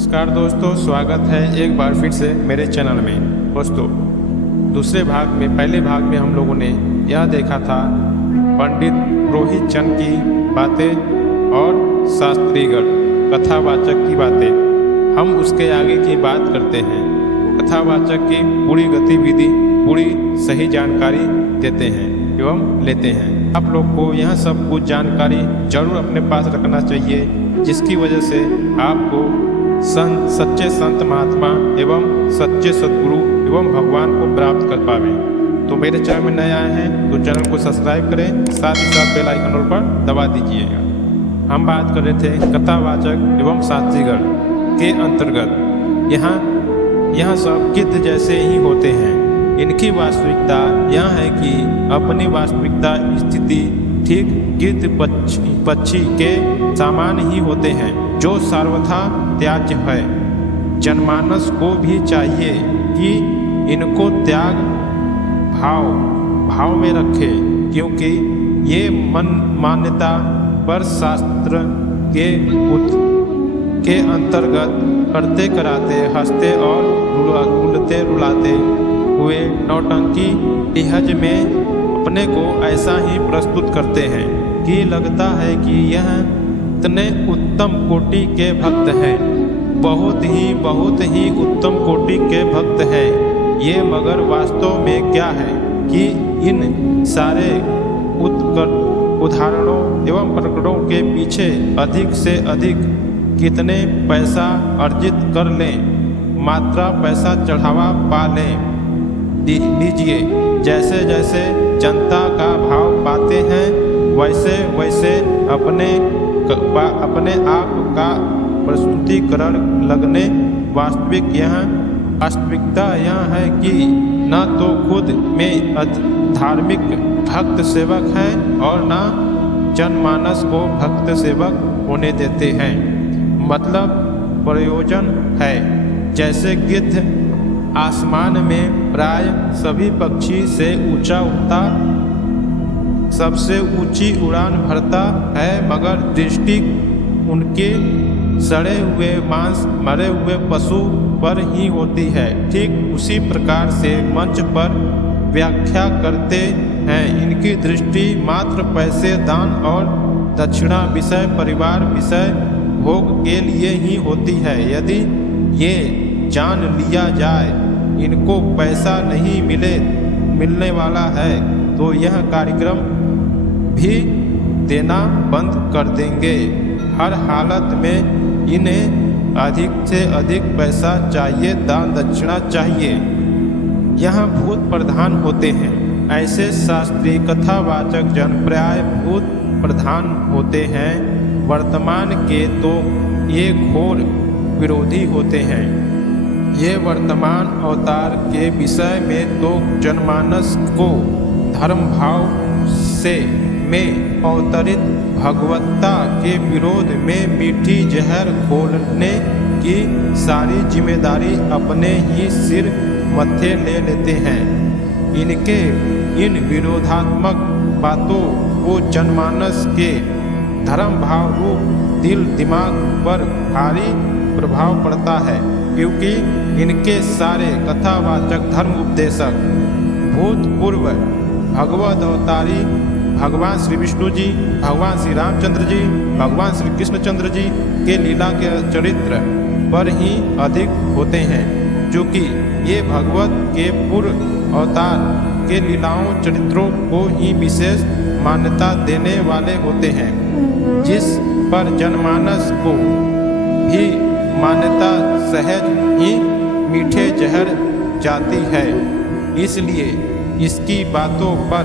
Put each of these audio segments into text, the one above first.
नमस्कार दोस्तों, स्वागत है एक बार फिर से मेरे चैनल में। दोस्तों, दूसरे भाग में पहले भाग में हम लोगों ने यह देखा था पंडित रोहित चंद की बातें और शास्त्रीगढ़ कथावाचक की बातें। हम उसके आगे की बात करते हैं। कथावाचक की पूरी गतिविधि, पूरी सही जानकारी देते हैं एवं लेते हैं। आप लोग को यह सब कुछ जानकारी जरूर अपने पास रखना चाहिए, जिसकी वजह से आपको सच्चे संत महात्मा एवं सच्चे सद्गुरु एवं भगवान को प्राप्त कर पावे। तो मेरे चैनल में नए आए हैं तो चैनल को सब्सक्राइब करें, साथ ही साथ बेल आइकन पर दबा दीजिएगा। हम बात कर रहे थे कथावाचक एवं शास्त्रीगढ़ के अंतर्गत। यहाँ सब गिद्ध जैसे ही होते हैं। इनकी वास्तविकता यह है कि अपनी वास्तविकता स्थिति ठीक गिद्ध पक्षी के समान ही होते हैं, जो सर्वथा त्याज्य है। जनमानस को भी चाहिए कि इनको त्याग भाव में रखे, क्योंकि ये मान्यता पर शास्त्र के अंतर्गत करते कराते, हंसते और रुलाते हुए नौटंकी लिहज में अपने को ऐसा ही प्रस्तुत करते हैं कि लगता है कि यह इतने उत्तम कोटि के भक्त हैं, बहुत ही उत्तम कोटि के भक्त हैं ये। मगर वास्तव में क्या है कि इन सारे उदाहरणों एवं प्रकरणों के पीछे अधिक से अधिक कितने पैसा अर्जित कर लें, मात्रा पैसा चढ़ावा पा लें लीजिए। जैसे जैसे जनता का भाव पाते हैं, वैसे वैसे अपने आप का प्रस्तुतिकरण लगने। वास्तविकता यह है कि न तो खुद में धार्मिक भक्त सेवक हैं और न जनमानस को भक्त सेवक होने देते हैं। मतलब प्रयोजन है। जैसे गिद्ध आसमान में प्राय सभी पक्षी से ऊंचा उड़ता, सबसे ऊंची उड़ान भरता है, मगर दृष्टि उनके सड़े हुए मांस मरे हुए पशु पर ही होती है। ठीक उसी प्रकार से मंच पर व्याख्या करते हैं। इनकी दृष्टि मात्र पैसे, दान और दक्षिणा विषय, परिवार विषय, भोग के लिए ही होती है। यदि ये जान लिया जाए इनको पैसा नहीं मिलने वाला है, तो यह कार्यक्रम भी देना बंद कर देंगे। हर हालत में इन्हें अधिक से अधिक पैसा चाहिए, दान दक्षिणा चाहिए। यह भूत प्रधान होते हैं। ऐसे शास्त्रीय कथावाचक जन प्राय भूत प्रधान होते हैं। वर्तमान के तो ये घोर विरोधी होते हैं। ये वर्तमान अवतार के विषय में तो जनमानस को धर्म भाव से में अवतरित भगवत्ता के विरोध में मीठी जहर घोलने की सारी जिम्मेदारी अपने ही सिर मत्थे ले लेते हैं। इनके इन विरोधात्मक बातों को जनमानस के धर्म भाव रूप दिल दिमाग पर भारी प्रभाव पड़ता है, क्योंकि इनके सारे कथावाचक धर्म उपदेशक भूतपूर्व भगवद अवतारी भगवान श्री विष्णु जी, भगवान श्री रामचंद्र जी, भगवान श्री कृष्णचंद्र जी के लीला के चरित्र पर ही अधिक होते हैं, जो कि ये भगवत के पूर्व अवतार के लीलाओं चरित्रों को ही विशेष मान्यता देने वाले होते हैं, जिस पर जनमानस को भी मान्यता सहज ही मीठे जहर जाती है। इसलिए इसकी बातों पर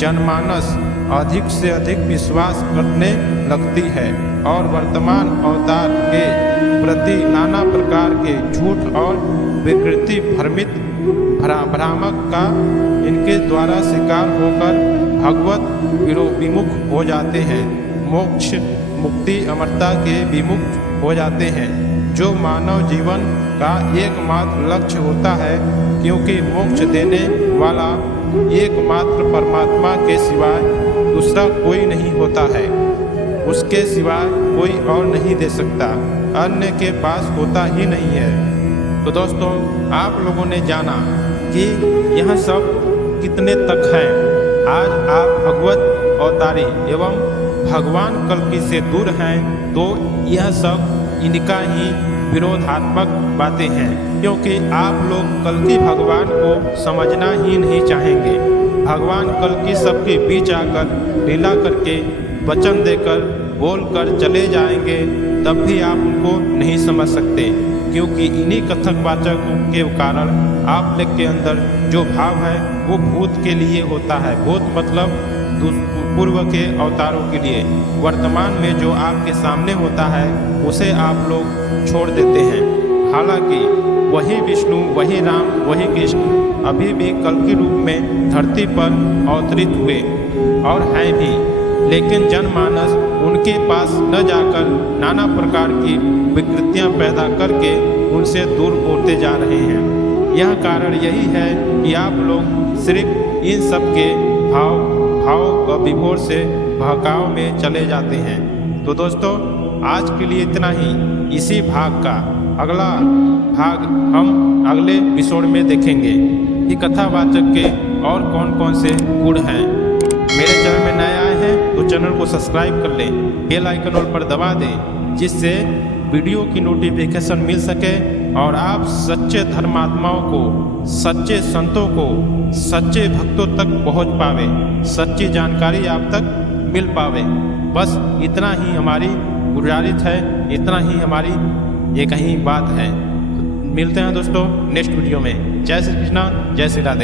जनमानस अधिक से अधिक विश्वास करने लगती है और वर्तमान अवतार के प्रति नाना प्रकार के झूठ और विकृति भ्रामक का इनके द्वारा शिकार होकर भगवत विमुख हो जाते हैं। मोक्ष मुक्ति अमरता के विमुख हो जाते हैं, जो मानव जीवन का एकमात्र लक्ष्य होता है, क्योंकि मोक्ष देने वाला एकमात्र परमात्मा के सिवाय दूसरा कोई नहीं होता है। उसके सिवा कोई और नहीं दे सकता, अन्य के पास होता ही नहीं है। तो दोस्तों, आप लोगों ने जाना कि यह सब कितने तक हैं। आज आप भगवत अवतारी एवं भगवान कल्कि से दूर हैं तो यह सब इनका ही विरोधात्मक बातें हैं, क्योंकि आप लोग कल्कि भगवान को समझना ही नहीं चाहेंगे। भगवान कल्कि सबके बीच आकर लीला करके वचन देकर बोलकर चले जाएंगे, तब भी आप उनको नहीं समझ सकते, क्योंकि इन्हीं कथक वाचकों के कारण आप लोग के अंदर जो भाव है वो भूत के लिए होता है। भूत मतलब पूर्व के अवतारों के लिए। वर्तमान में जो आपके सामने होता है उसे आप लोग छोड़ देते हैं। हालांकि वही विष्णु, वही राम, वही कृष्ण अभी भी कल्कि रूप में धरती पर अवतरित हुए और हैं भी, लेकिन जनमानस उनके पास न जाकर नाना प्रकार की विकृतियां पैदा करके उनसे दूर होते जा रहे हैं। यह कारण यही है कि आप लोग सिर्फ इन सब के भाव व विभोर से बहकाव में चले जाते हैं। तो दोस्तों, आज के लिए इतना ही। इसी भाग का अगला भाग हम अगले एपिसोड में देखेंगे कि कथावाचक के और कौन कौन से गुण हैं। मेरे चैनल में नए आए हैं तो चैनल को सब्सक्राइब कर लें, बेल आइकन ऑल पर दबा दें, जिससे वीडियो की नोटिफिकेशन मिल सके और आप सच्चे धर्मात्माओं को, सच्चे संतों को, सच्चे भक्तों तक पहुंच पावे, सच्ची जानकारी आप तक मिल पावे। बस इतना ही हमारी गुजारिश है, इतना ही हमारी एक ही बात है। मिलते हैं दोस्तों नेक्स्ट वीडियो में। जय श्री कृष्णा, जय श्री राधे।